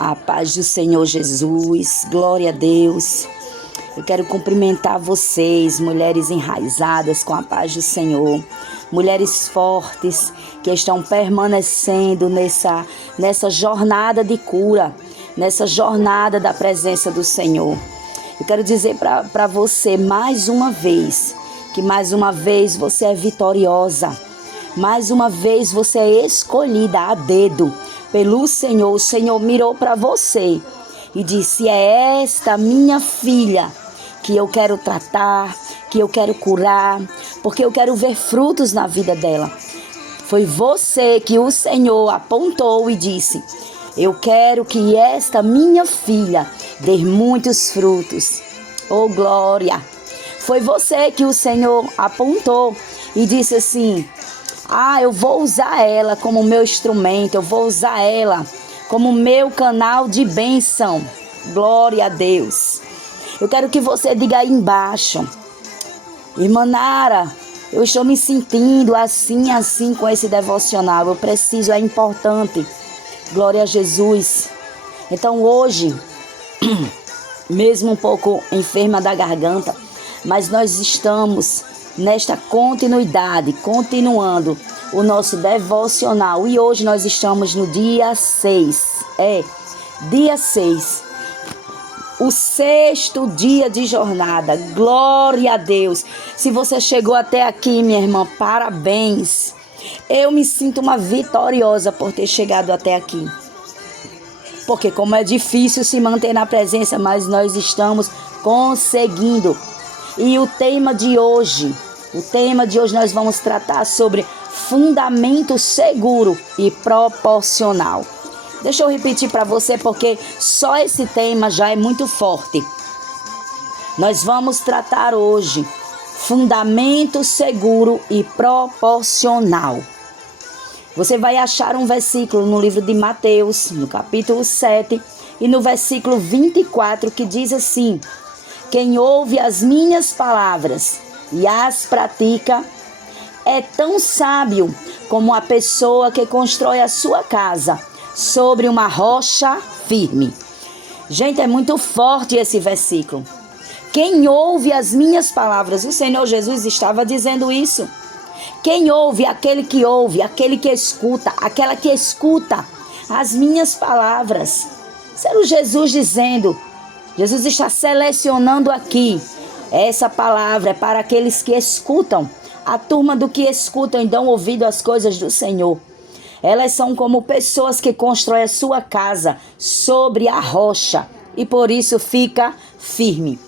A paz do Senhor Jesus, glória a Deus. Eu quero cumprimentar vocês, mulheres enraizadas com a paz do Senhor, mulheres fortes que estão permanecendo nessa jornada de cura, nessa jornada da presença do Senhor. Eu quero dizer para você mais uma vez, que mais uma vez você é vitoriosa, mais uma vez você é escolhida a dedo pelo Senhor. O Senhor mirou para você e disse: é esta minha filha que eu quero tratar, que eu quero curar, porque eu quero ver frutos na vida dela. Foi você que o Senhor apontou e disse: eu quero que esta minha filha dê muitos frutos. Oh, glória! Foi você que o Senhor apontou e disse assim: eu vou usar ela como meu instrumento, eu vou usar ela como meu canal de bênção. Glória a Deus. Eu quero que você diga aí embaixo: irmã Nara, eu estou me sentindo assim com esse devocional. Eu preciso, é importante. Glória a Jesus. Então hoje, mesmo um pouco enferma da garganta, mas nós estamos nesta continuidade, continuando o nosso devocional. E hoje nós estamos no dia 6. Dia 6. O 6º dia de jornada. Glória a Deus. Se você chegou até aqui, minha irmã, parabéns. Eu me sinto uma vitoriosa por ter chegado até aqui. Porque como é difícil se manter na presença, mas nós estamos conseguindo. E o tema de hoje nós vamos tratar sobre fundamento seguro e proporcional. Deixa eu repetir para você, porque só esse tema já é muito forte. Nós vamos tratar hoje fundamento seguro e proporcional. Você vai achar um versículo no livro de Mateus, no capítulo 7, e no versículo 24, que diz assim: quem ouve as minhas palavras e as pratica é tão sábio como a pessoa que constrói a sua casa sobre uma rocha firme. Gente, é muito forte esse versículo. Quem ouve as minhas palavras, o Senhor Jesus estava dizendo isso. Quem ouve, aquele que escuta, aquela que escuta as minhas palavras. Isso era o Jesus dizendo. Jesus está selecionando aqui. Essa palavra é para aqueles que escutam. A turma do que escutam e dão ouvido às coisas do Senhor. Elas são como pessoas que constroem a sua casa sobre a rocha e por isso fica firme.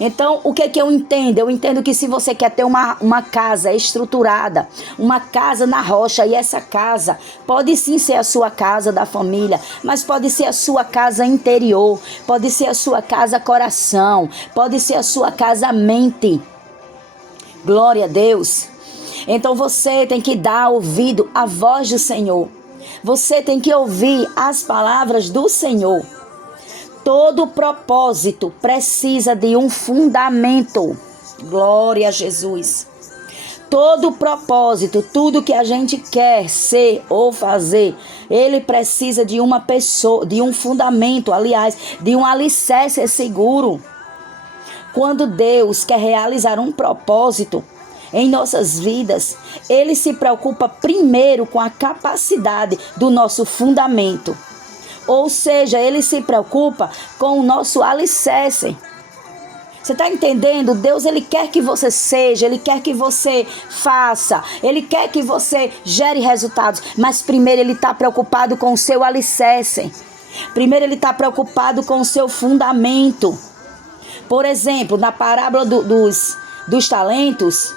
Então, o que eu entendo? Eu entendo que se você quer ter uma casa estruturada, uma casa na rocha, e essa casa pode sim ser a sua casa da família, mas pode ser a sua casa interior, pode ser a sua casa coração, pode ser a sua casa mente. Glória a Deus. Então você tem que dar ouvido à voz do Senhor. Você tem que ouvir as palavras do Senhor. Todo propósito precisa de um fundamento. Glória a Jesus. Todo propósito, tudo que a gente quer ser ou fazer, ele precisa de uma pessoa, de um fundamento, aliás, de um alicerce seguro. Quando Deus quer realizar um propósito em nossas vidas, ele se preocupa primeiro com a capacidade do nosso fundamento. Ou seja, ele se preocupa com o nosso alicerce. Você está entendendo? Deus, ele quer que você seja, ele quer que você faça, ele quer que você gere resultados, mas primeiro ele está preocupado com o seu alicerce. Primeiro ele está preocupado com o seu fundamento. Por exemplo, na parábola dos talentos,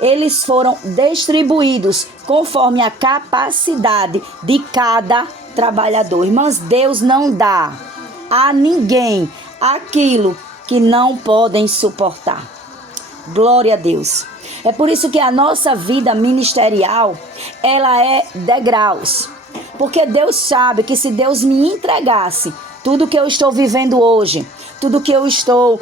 eles foram distribuídos conforme a capacidade de cada trabalhador. Irmãs, Deus não dá a ninguém aquilo que não podem suportar. Glória a Deus. É por isso que a nossa vida ministerial, ela é degraus. Porque Deus sabe que se Deus me entregasse tudo que eu estou vivendo hoje, tudo que eu estou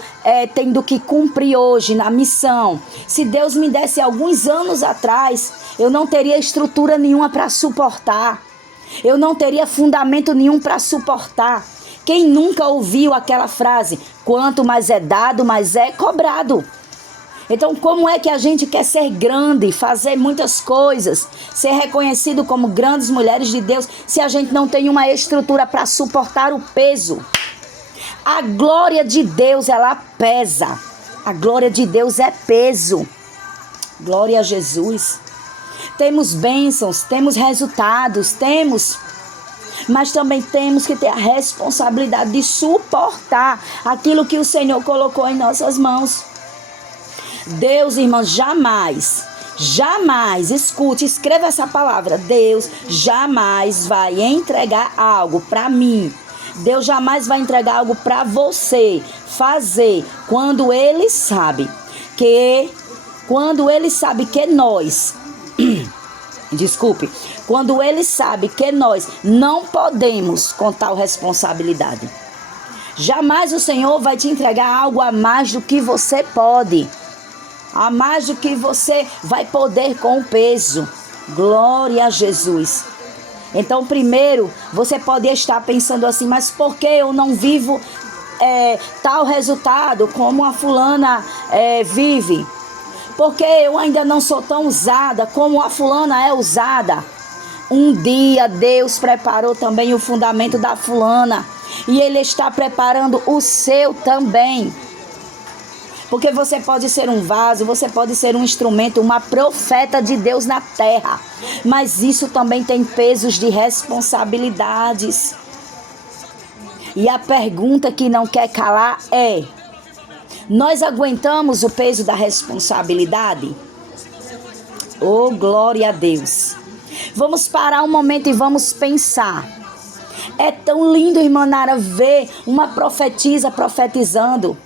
tendo que cumprir hoje na missão, se Deus me desse alguns anos atrás, eu não teria estrutura nenhuma para suportar. Eu não teria fundamento nenhum para suportar. Quem nunca ouviu aquela frase? Quanto mais é dado, mais é cobrado. Então, como é que a gente quer ser grande, fazer muitas coisas, ser reconhecido como grandes mulheres de Deus, se a gente não tem uma estrutura para suportar o peso? A glória de Deus, ela pesa. A glória de Deus é peso. Glória a Jesus. Temos bênçãos, temos resultados, mas também temos que ter a responsabilidade de suportar aquilo que o Senhor colocou em nossas mãos. Deus, irmãos, jamais, escute, escreva essa palavra. Deus jamais vai entregar algo para mim. Deus jamais vai entregar algo para você fazer quando Ele sabe que nós, quando Ele sabe que nós não podemos com tal responsabilidade. Jamais o Senhor vai te entregar algo a mais do que você pode, a mais do que você vai poder com o peso. Glória a Jesus. Então, primeiro, você pode estar pensando assim, mas por que eu não vivo tal resultado como a fulana vive? Porque eu ainda não sou tão usada como a fulana é usada. Um dia Deus preparou também o fundamento da fulana e Ele está preparando o seu também. Porque você pode ser um vaso, você pode ser um instrumento, uma profeta de Deus na terra. Mas isso também tem pesos de responsabilidades. E a pergunta que não quer calar é: nós aguentamos o peso da responsabilidade? Oh, glória a Deus. Vamos parar um momento e vamos pensar. É tão lindo, irmã Nara, ver uma profetisa profetizando.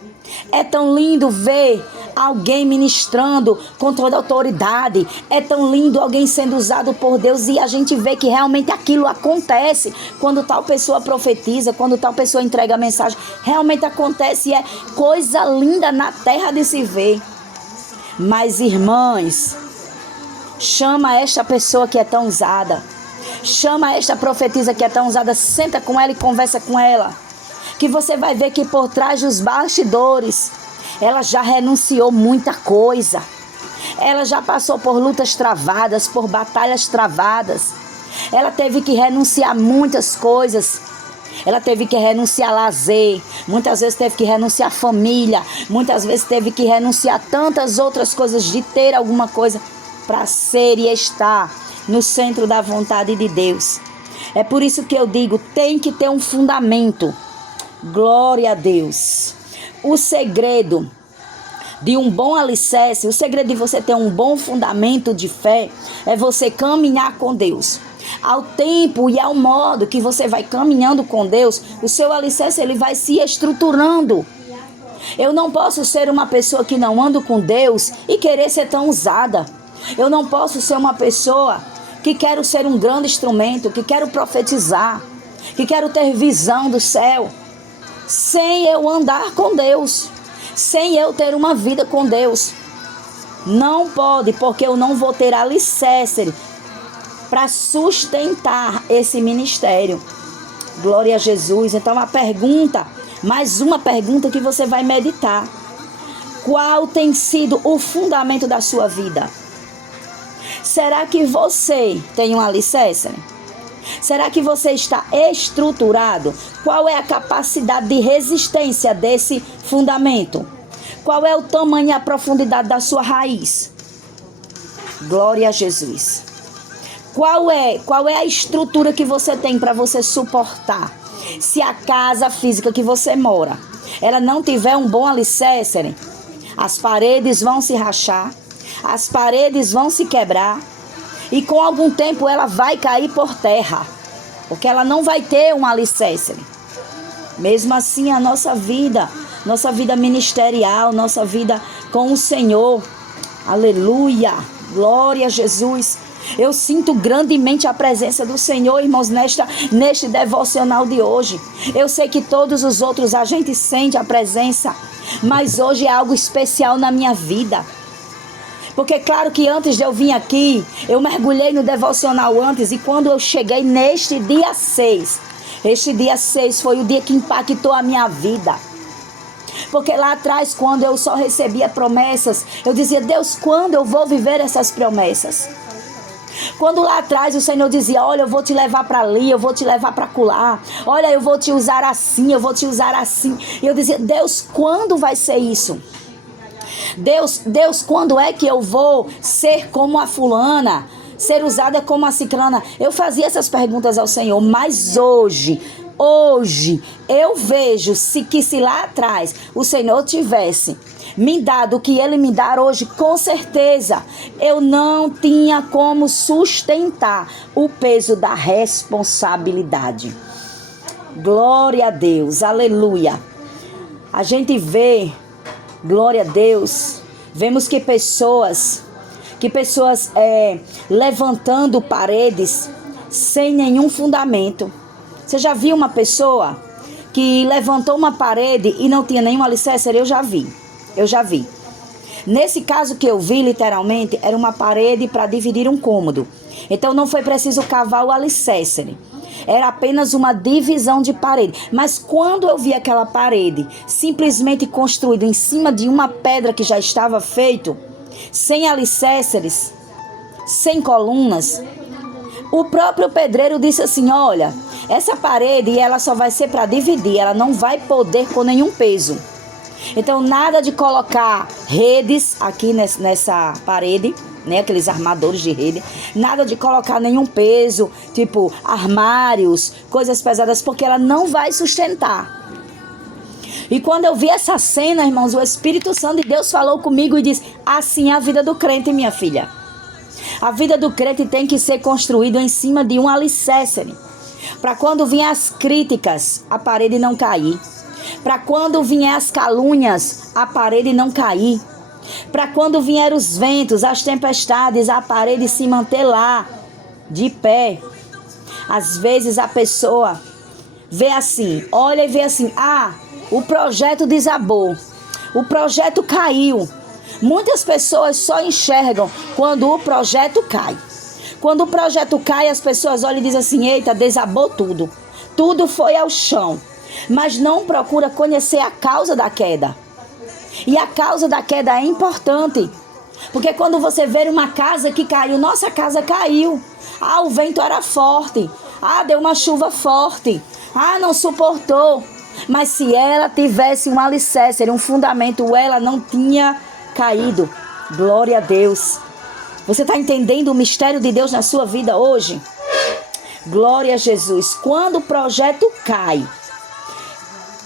É tão lindo ver alguém ministrando com toda a autoridade. É tão lindo alguém sendo usado por Deus e a gente vê que realmente aquilo acontece quando tal pessoa profetiza, quando tal pessoa entrega a mensagem. Realmente acontece e é coisa linda na terra de se ver. Mas, irmãs, chama esta pessoa que é tão usada. Chama esta profetisa que é tão usada. Senta com ela e conversa com ela. Que você vai ver que por trás dos bastidores, ela já renunciou muita coisa. Ela já passou por lutas travadas, por batalhas travadas. Ela teve que renunciar muitas coisas. Ela teve que renunciar lazer. Muitas vezes teve que renunciar família. Muitas vezes teve que renunciar tantas outras coisas de ter alguma coisa para ser e estar no centro da vontade de Deus. É por isso que eu digo, tem que ter um fundamento. Glória a Deus. O segredo de um bom alicerce, o segredo de você ter um bom fundamento de fé é você caminhar com Deus. Ao tempo e ao modo que você vai caminhando com Deus, o seu alicerce ele vai se estruturando. Eu não posso ser uma pessoa que não ando com Deus e querer ser tão usada. Eu não posso ser uma pessoa que quero ser um grande instrumento, que quero profetizar, que quero ter visão do céu, sem eu andar com Deus, sem eu ter uma vida com Deus. Não pode, porque eu não vou ter alicerce para sustentar esse ministério. Glória a Jesus. Então a pergunta, mais uma pergunta que você vai meditar: qual tem sido o fundamento da sua vida? Será que você tem um alicerce? Será que você está estruturado? Qual é a capacidade de resistência desse fundamento? Qual é o tamanho e a profundidade da sua raiz? Glória a Jesus. Qual é a estrutura que você tem para você suportar? Se a casa física que você mora, ela não tiver um bom alicerce, as paredes vão se rachar, as paredes vão se quebrar e com algum tempo ela vai cair por terra, porque ela não vai ter um alicerce. Mesmo assim, a nossa vida ministerial, nossa vida com o Senhor, aleluia, glória a Jesus. Eu sinto grandemente a presença do Senhor, irmãos, neste devocional de hoje. Eu sei que todos os outros a gente sente a presença, mas hoje é algo especial na minha vida. Porque claro que antes de eu vir aqui, eu mergulhei no devocional antes, e quando eu cheguei neste dia 6, este dia 6 foi o dia que impactou a minha vida. Porque lá atrás, quando eu só recebia promessas, eu dizia: Deus, quando eu vou viver essas promessas? Quando lá atrás o Senhor dizia: olha, eu vou te levar para ali, eu vou te levar para acolá, olha, eu vou te usar assim, eu vou te usar assim. E eu dizia: Deus, quando vai ser isso? Deus, quando é que eu vou ser como a fulana, ser usada como a ciclana? Eu fazia essas perguntas ao Senhor, mas hoje eu vejo que se lá atrás o Senhor tivesse me dado o que Ele me dá hoje, com certeza eu não tinha como sustentar o peso da responsabilidade. Glória a Deus, aleluia. A gente vê, glória a Deus, vemos que pessoas levantando paredes sem nenhum fundamento. Você já viu uma pessoa que levantou uma parede e não tinha nenhum alicerce? Eu já vi. Nesse caso que eu vi, literalmente, era uma parede para dividir um cômodo. Então não foi preciso cavar o alicerce. Era apenas uma divisão de parede. Mas quando eu vi aquela parede simplesmente construída em cima de uma pedra que já estava feito, sem alicerces, sem colunas, o próprio pedreiro disse assim: olha, essa parede ela só vai ser para dividir, ela não vai poder com nenhum peso. Então nada de colocar redes aqui nessa parede, né, aqueles armadores de rede, nada de colocar nenhum peso, tipo armários, coisas pesadas, porque ela não vai sustentar. E quando eu vi essa cena, irmãos, o Espírito Santo de Deus falou comigo e disse: assim é a vida do crente, minha filha. A vida do crente tem que ser construída em cima de um alicerce, para quando vier as críticas, a parede não cair. Para quando vier as calúnias, a parede não cair. Para quando vier os ventos, as tempestades, a parede se manter lá, de pé. Às vezes a pessoa vê assim, olha e vê assim: ah, o projeto desabou, o projeto caiu. Muitas pessoas só enxergam quando o projeto cai. Quando o projeto cai, as pessoas olham e dizem assim: eita, desabou tudo. Tudo foi ao chão. Mas não procura conhecer a causa da queda. E a causa da queda é importante. Porque quando você vê uma casa que caiu, nossa casa caiu. Ah, o vento era forte. Ah, deu uma chuva forte. Ah, não suportou. Mas se ela tivesse um alicerce, um fundamento, ela não tinha caído. Glória a Deus. Você está entendendo o mistério de Deus na sua vida hoje? Glória a Jesus. Quando o projeto cai,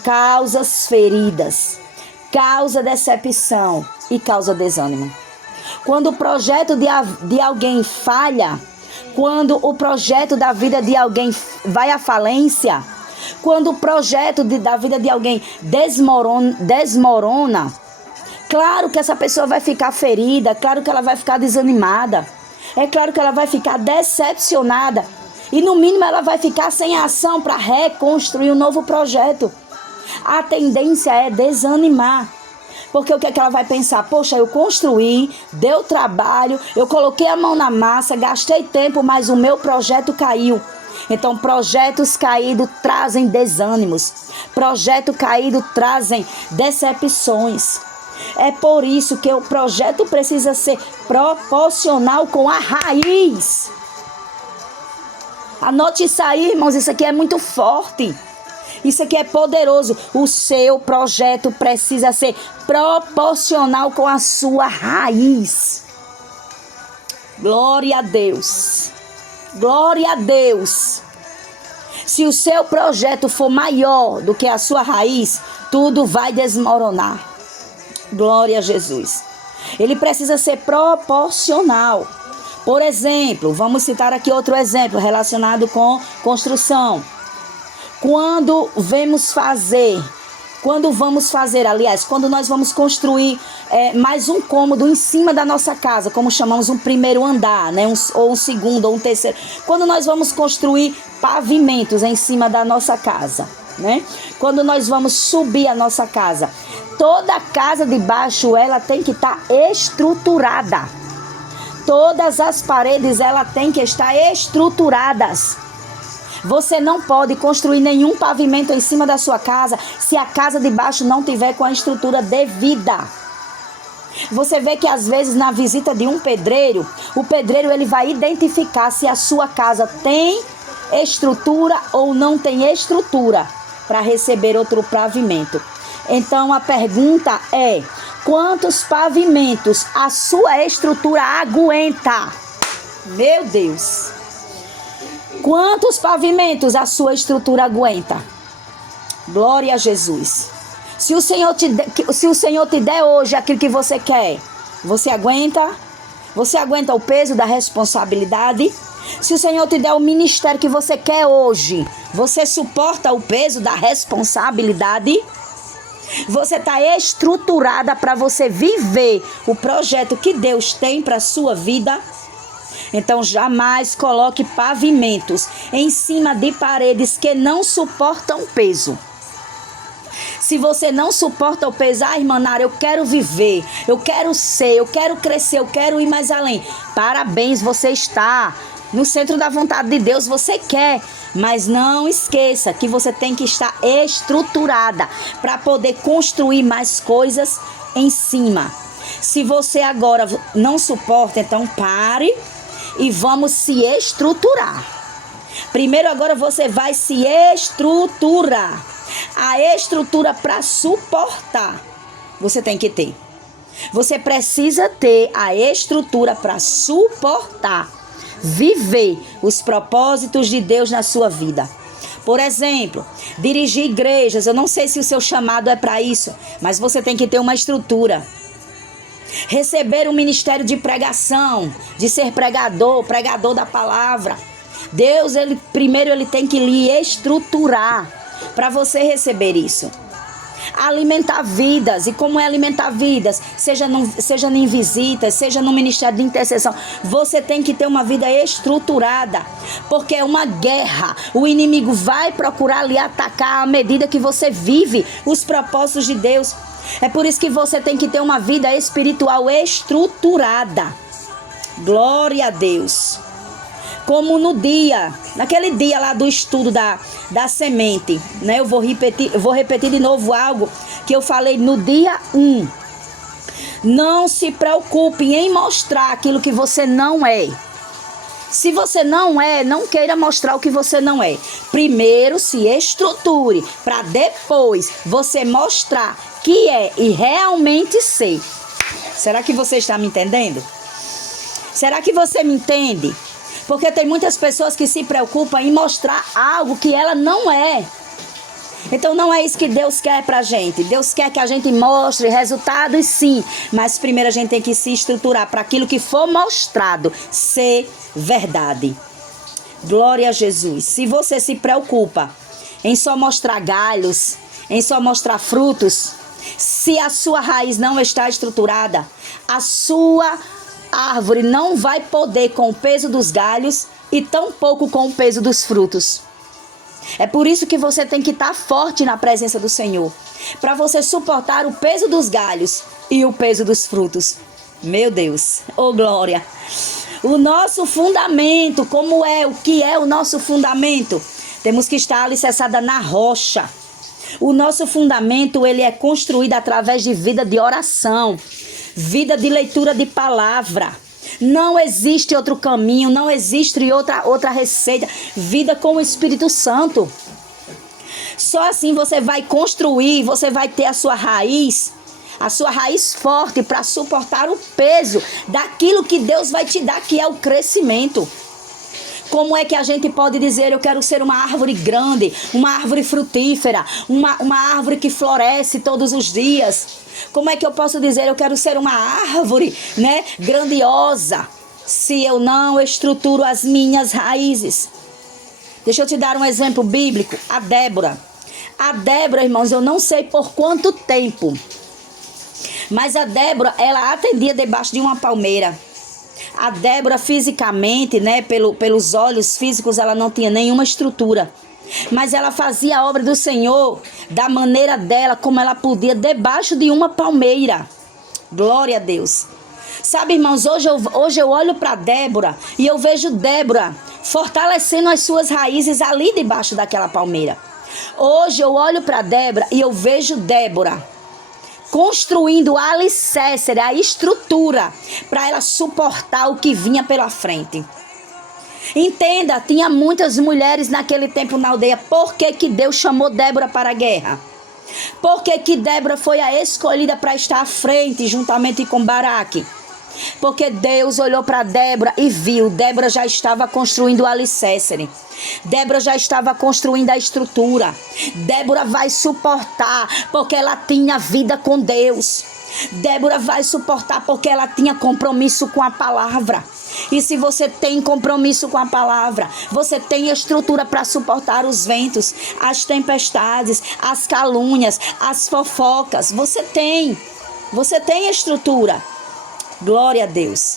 causa feridas, causa decepção e causa desânimo. Quando o projeto de alguém falha, quando o projeto da vida de alguém vai à falência, quando o projeto da vida de alguém desmorona, claro que essa pessoa vai ficar ferida, claro que ela vai ficar desanimada, é claro que ela vai ficar decepcionada e no mínimo ela vai ficar sem ação para reconstruir um novo projeto. A tendência é desanimar, porque o que é que ela vai pensar? Poxa, eu construí, deu trabalho, eu coloquei a mão na massa, gastei tempo, mas o meu projeto caiu. Então, projetos caídos trazem desânimos, projeto caído trazem decepções. É por isso que o projeto precisa ser proporcional com a raiz. Anote isso aí, irmãos, isso aqui é muito forte. Isso aqui é poderoso. O seu projeto precisa ser proporcional com a sua raiz. Glória a Deus. Glória a Deus. Se o seu projeto for maior do que a sua raiz, tudo vai desmoronar. Glória a Jesus. Ele precisa ser proporcional. Por exemplo, vamos citar aqui outro exemplo relacionado com construção. Quando nós vamos construir mais um cômodo em cima da nossa casa, como chamamos um primeiro andar, né? Ou um segundo, ou um terceiro. Quando nós vamos construir pavimentos em cima da nossa casa, né? Quando nós vamos subir a nossa casa, toda a casa de baixo, ela tem que estar estruturada. todas as paredes ela tem que estar estruturadas. Você não pode construir nenhum pavimento em cima da sua casa se a casa de baixo não tiver com a estrutura devida. Você vê que às vezes na visita de um pedreiro, o pedreiro ele vai identificar se a sua casa tem estrutura ou não tem estrutura para receber outro pavimento. Então a pergunta é: quantos pavimentos a sua estrutura aguenta? Meu Deus! Quantos pavimentos a sua estrutura aguenta? Glória a Jesus. Se o Senhor te der hoje aquilo que você quer, você aguenta? Você aguenta o peso da responsabilidade? Se o Senhor te der o ministério que você quer hoje, você suporta o peso da responsabilidade? Você está estruturada para você viver o projeto que Deus tem para a sua vida? Então jamais coloque pavimentos em cima de paredes que não suportam peso. Se você não suporta o peso, irmã Nara, eu quero viver, eu quero ser, eu quero crescer, eu quero ir mais além. Parabéns, você está no centro da vontade de Deus, você quer. Mas não esqueça que você tem que estar estruturada para poder construir mais coisas em cima. Se você agora não suporta, então pare e vamos se estruturar. Primeiro agora você vai se estruturar. A estrutura para suportar, você tem que ter. Você precisa ter a estrutura para suportar, viver os propósitos de Deus na sua vida. Por exemplo, dirigir igrejas. Eu não sei se o seu chamado é para isso, mas você tem que ter uma estrutura. Receber um ministério de pregação, de ser pregador da palavra. Deus, primeiro ele tem que lhe estruturar para você receber isso. Alimentar vidas. E como é alimentar vidas? Seja em visitas, seja no ministério de intercessão. Você tem que ter uma vida estruturada, porque é uma guerra. O inimigo vai procurar lhe atacar à medida que você vive os propósitos de Deus. É por isso que você tem que ter uma vida espiritual estruturada. Glória a Deus. Como naquele dia lá do estudo da semente, né? Eu vou repetir de novo algo que eu falei no dia 1. Não se preocupe em mostrar aquilo que você não é. Se você não é, não queira mostrar o que você não é. Primeiro se estruture para depois você mostrar que é e realmente ser. Será que você está me entendendo? Será que você me entende? Porque tem muitas pessoas que se preocupam em mostrar algo que ela não é. Então não é isso que Deus quer pra gente. Deus quer que a gente mostre resultados, sim. Mas primeiro a gente tem que se estruturar para aquilo que for mostrado ser verdade. Glória a Jesus. Se você se preocupa em só mostrar galhos, em só mostrar frutos, se a sua raiz não está estruturada, a sua árvore não vai poder com o peso dos galhos e tampouco com o peso dos frutos. É por isso que você tem que estar forte na presença do Senhor, para você suportar o peso dos galhos e o peso dos frutos. Meu Deus, oh glória! O nosso fundamento, o que é o nosso fundamento? Temos que estar alicerçada na rocha. O nosso fundamento, ele é construído através de vida de oração, vida de leitura de palavra. Não existe outro caminho, não existe outra receita. Vida com o Espírito Santo. Só assim você vai construir, você vai ter a sua raiz forte para suportar o peso daquilo que Deus vai te dar, que é o crescimento. Como é que a gente pode dizer, eu quero ser uma árvore grande, uma árvore frutífera, uma árvore que floresce todos os dias? Como é que eu posso dizer, eu quero ser uma árvore, né, grandiosa, se eu não estruturo as minhas raízes? Deixa eu te dar um exemplo bíblico. A Débora, irmãos, eu não sei por quanto tempo, mas a Débora, ela atendia debaixo de uma palmeira. A Débora fisicamente, né, pelos olhos físicos, ela não tinha nenhuma estrutura. Mas ela fazia a obra do Senhor da maneira dela, como ela podia, debaixo de uma palmeira. Glória a Deus. Sabe, irmãos, hoje eu olho para Débora e eu vejo Débora fortalecendo as suas raízes ali debaixo daquela palmeira. Hoje eu olho para Débora e eu vejo Débora construindo o alicerce, a estrutura, para ela suportar o que vinha pela frente. Entenda, tinha muitas mulheres naquele tempo na aldeia. Por que que Deus chamou Débora para a guerra? Por que que Débora foi a escolhida para estar à frente juntamente com Baraque? Porque Deus olhou para Débora e viu, Débora já estava construindo o alicerce. Débora já estava construindo a estrutura. Débora vai suportar porque ela tinha vida com Deus. Débora vai suportar porque ela tinha compromisso com a palavra. E se você tem compromisso com a palavra, você tem estrutura para suportar os ventos, as tempestades, as calúnias, as fofocas. Você tem estrutura. Glória a Deus.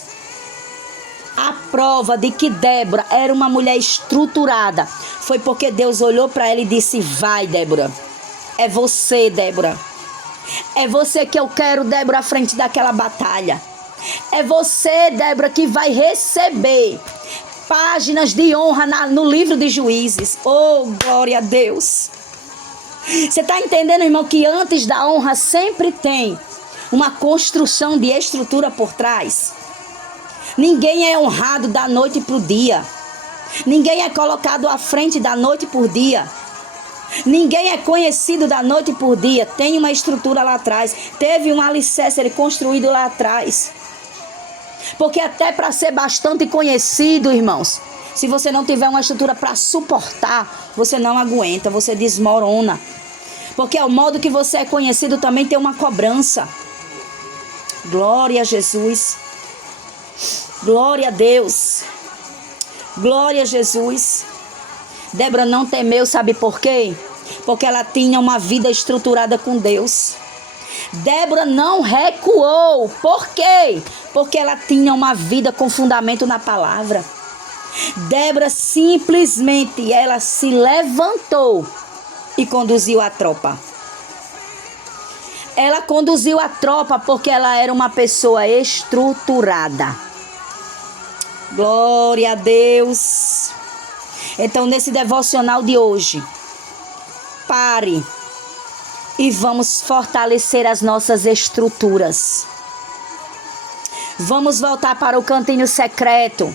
A prova de que Débora era uma mulher estruturada foi porque Deus olhou para ela e disse: vai, Débora, é você, Débora. É você que eu quero, Débora, à frente daquela batalha. É você, Débora, que vai receber páginas de honra no livro de Juízes. Oh, glória a Deus. Você está entendendo, irmão, que antes da honra sempre tem uma construção de estrutura por trás? Ninguém é honrado da noite para o dia. Ninguém é colocado à frente da noite por dia. Ninguém é conhecido da noite por dia. Tem uma estrutura lá atrás. Teve um alicerce construído lá atrás. Porque até para ser bastante conhecido, irmãos, se você não tiver uma estrutura para suportar, você não aguenta, você desmorona. Porque ao modo que você é conhecido também tem uma cobrança. Glória a Jesus. Glória a Deus. Glória a Jesus. Débora não temeu, sabe por quê? Porque ela tinha uma vida estruturada com Deus. Débora não recuou. Por quê? Porque ela tinha uma vida com fundamento na palavra. Débora simplesmente, ela se levantou e conduziu a tropa. Ela conduziu a tropa porque ela era uma pessoa estruturada. Glória a Deus. Então, nesse devocional de hoje, pare e vamos fortalecer as nossas estruturas. Vamos voltar para o cantinho secreto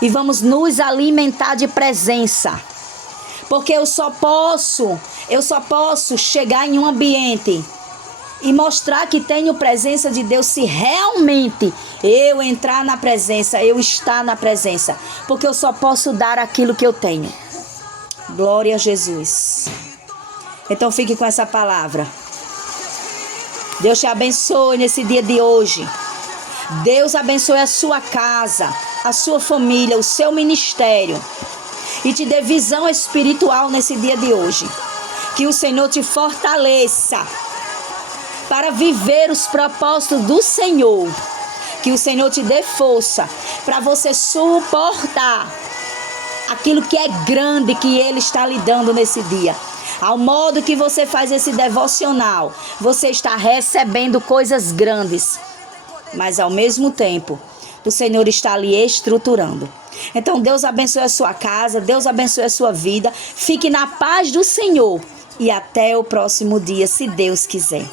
e vamos nos alimentar de presença. Porque eu só posso chegar em um ambiente e mostrar que tenho presença de Deus se realmente eu entrar na presença, eu estar na presença. Porque eu só posso dar aquilo que eu tenho. Glória a Jesus. Então fique com essa palavra. Deus te abençoe nesse dia de hoje. Deus abençoe a sua casa, a sua família, o seu ministério. E te dê visão espiritual nesse dia de hoje. Que o Senhor te fortaleça para viver os propósitos do Senhor. Que o Senhor te dê força para você suportar aquilo que é grande que Ele está lhe dando nesse dia. Ao modo que você faz esse devocional, você está recebendo coisas grandes. Mas ao mesmo tempo, o Senhor está lhe estruturando. Então Deus abençoe a sua casa, Deus abençoe a sua vida. Fique na paz do Senhor e até o próximo dia, se Deus quiser.